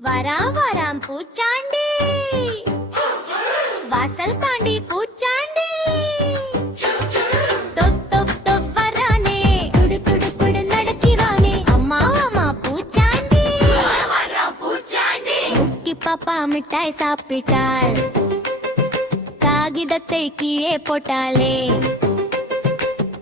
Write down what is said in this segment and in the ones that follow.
வராம் வராம் பூச்சாண்டி வாசல் தாண்டி பூச்சாண்டி தொப் தொப் தொப் வரானே குடு குடு குடு நடக்கிறானே அம்மா அம்மா பூச்சாண்டி பூச்சாண்டி குட்டி பாப்பா மிட்டாய் சாப்பிட்டாள் காகிதத்தை கீழே போட்டாளே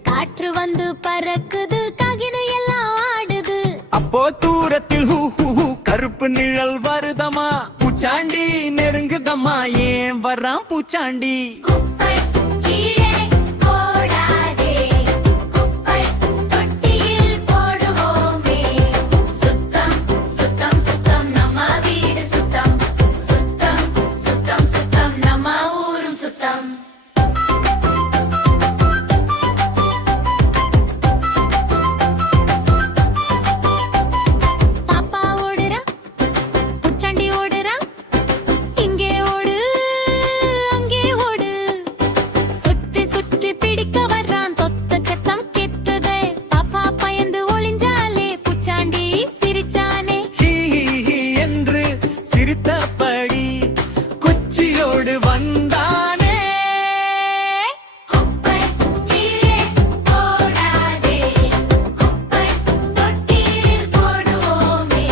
காற்று வந்து பறக்குது காகினு எல்லாம் ஆடுது அப்போ தூரத்தில் ஹூ ஹூ ஹூ கருப்பு நிழல் வருதமா பூச்சாண்டி நெருங்குதம்மா ஏன் வர்றான் பூச்சாண்டி குப்பை கீழே போடாதே குப்பை தொட்டியில் போடுவோமே சுத்தம் சுத்தம் சுத்தம் நம்ம வீடு சுத்தம் சுத்தம் சுத்தம் சுத்தம் நம்ம ஊரும் சுத்தம் பாப்பா ஓடுறா பூச்சாண்டி ஓடுறா இங்கே ஓடு அங்கே ஓடு சுற்றி சுற்றி பிடிக்க வர்றான் தொத்த சத்தம் கேட்டதே பாப்பா பயந்து ஒளிஞ்சாலே பூச்சாண்டி சிரிச்சானே ஹீ ஹீ ஹீ என்று சிரித்தபடி குச்சியோடு வந்தானே குப்பை கீழே போடாதே குப்பை தொட்டியில் போடுவோமே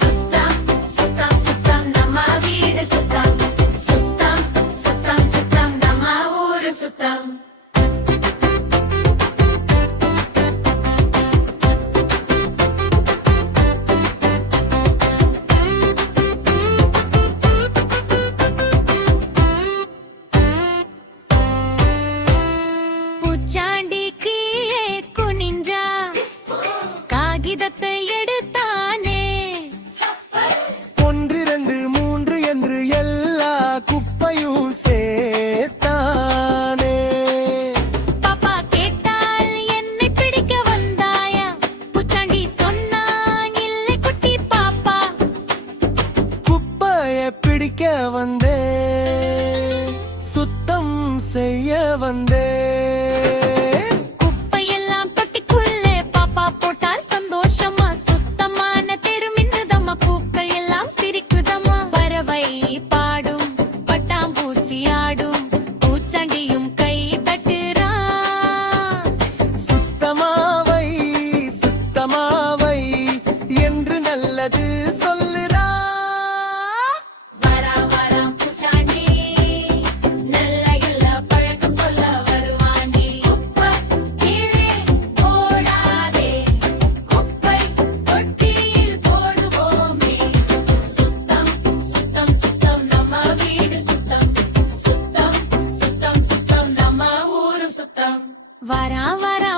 சுத்தம் சுத்தம் சுத்தம் நம்ம வீடு சுத்தம் சுத்தம் சுத்தம் சுத்தம் நம்ம ஊரு சுத்தம் பூச்சாண்டி கீழே குனிஞ்சா காகிதத்தை எடுத்தானே ஒன்று இரண்டு மூன்று என்று எல்லா குப்பையும் சேர்த்தானே பாப்பா கேட்டாள் என்னை பிடிக்க வந்தாயா பூச்சாண்டி சொன்னான் இல்லை குட்டி பாப்பா குப்பையை பிடிக்க வந்தே சுத்தம் செய்ய வந்தே குப்பையெல்லாம் தொட்டிக்குள்ளே பாப்பா போட்டால் சந்தோஷமா சுத்தமான தெரு மின்னுதம்மா பூக்கள் எல்லாம் சிரிக்குதம்மா பறவை பாடும் பட்டாம்பூச்சி ஆடும் பூச்சாண்டியும் கை தட்டுறான் சுத்தமாவை சுத்தமாவை என்று நல்லது சொல்லுறா வரா வரா பூச்சாண்டி நல்ல எல்லா பழக்கம் சொல்ல வருவாண்டி குப்பை கீழே போடாதே குப்பை தொட்டியில் போடுவோமே சுத்தம் சுத்தம் சுத்தம் நம்ம வீடு சுத்தம் சுத்தம் சுத்தம் சுத்தம் நம்ம ஊரும் சுத்தம் வரா வரா